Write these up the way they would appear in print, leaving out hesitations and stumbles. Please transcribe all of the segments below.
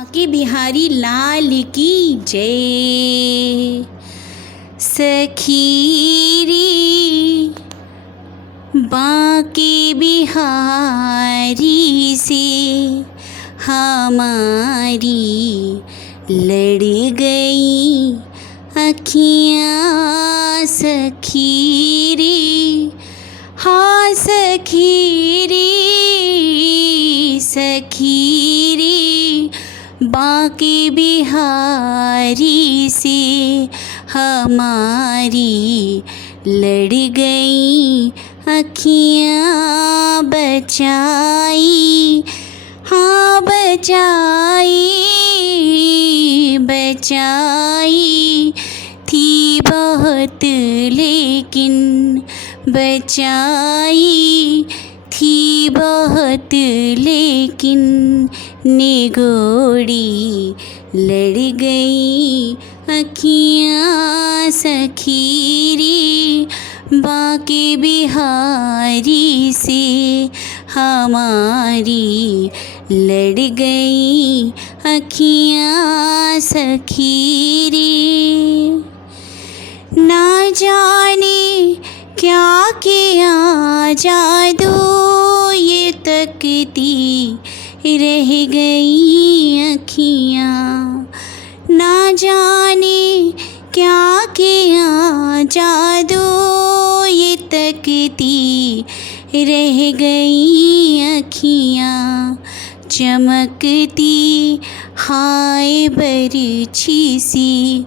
बांके बिहारी लाल की जय। सखी रे बांके बिहारी से हमारी लड़ गई अखियाँ। सखी रे हाँ सखी रे, सखी रे बांके बिहारी से हमारी लड़ गई अखियाँ। बचाई हाँ बचाई, बचाई थी बहुत लेकिन बचाई थी बहुत लेकिन निगोड़ी लड़ गई अखियाँ। सखी रे बांके बिहारी से हमारी लड़ गई अखियाँ। सखी रे ना जाने क्या किया जादू ये तकती रह गई अखियाँ। ना जाने क्या किया जादू ये तकती रह गई अखियाँ। चमकती हाय बरछी सी,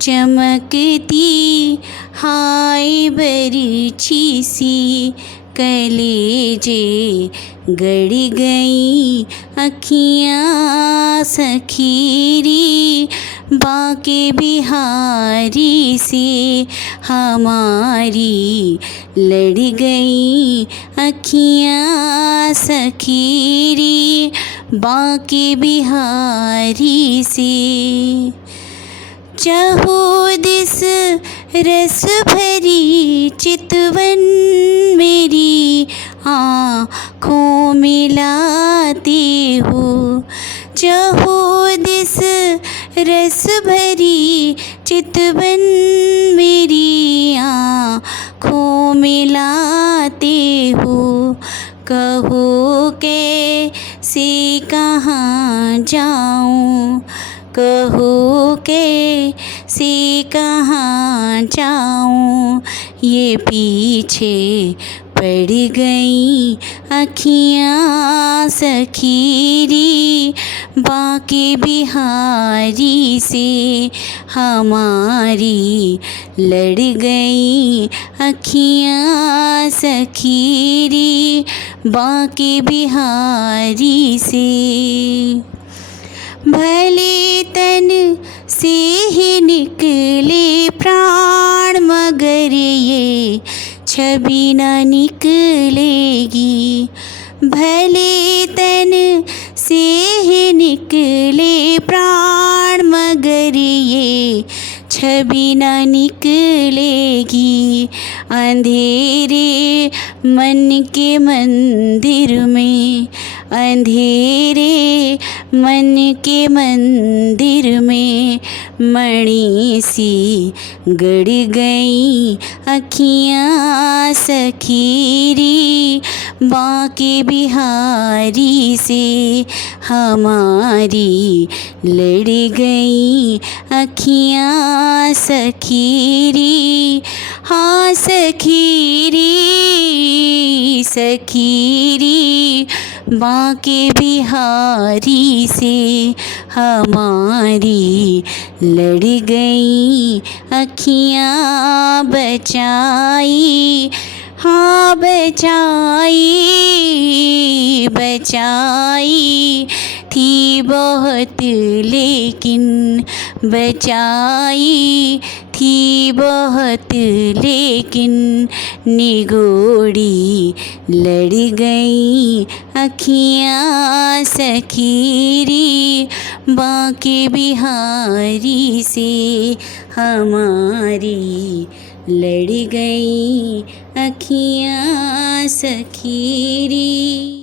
चमकती हाय बरछी सी कलेजे गड़ गई अखियाँ। सखी रे बांके बिहारी से हमारी लड़ गई अखियाँ। सखी रे बांके बिहारी से चहो दिस रस भरी चितवन मेरी आँखों में लाते हो। चहो दिस रस भरी चितवन मेरी आँखों में लाते हो। कहो कैसे कहाँ जाऊँ, कहो कैसे कहाँ जाऊँ ये पीछे पड़ गई अखियाँ। सखी रे बांके बिहारी से हमारी लड़ गई अखियाँ। सखी रे बांके बिहारी से भले तन से ही निकले प्राण मगर ये छवि न निकलेगी। भले तन से ही निकले प्राण मगर ये छवि न निकलेगी। अंधेरे मन के मंदिर में, अंधेरे मन के मंदिर में मणि सी गड़ गई अखियाँ। सखी रे बांके बिहारी से हमारी लड़ गई अखियाँ। सखी रे हाँ सखी रे, सखी रे बांके बिहारी से हमारी लड़ गई अखियाँ। बचाई हाँ बचाई, बचाई थी बहुत लेकिन बचाई थी बहुत लेकिन निगोड़ी लड़ गई अखियाँ। सखी रे बांके बिहारी से हमारी लड़ गई अखियाँ। सखी रे।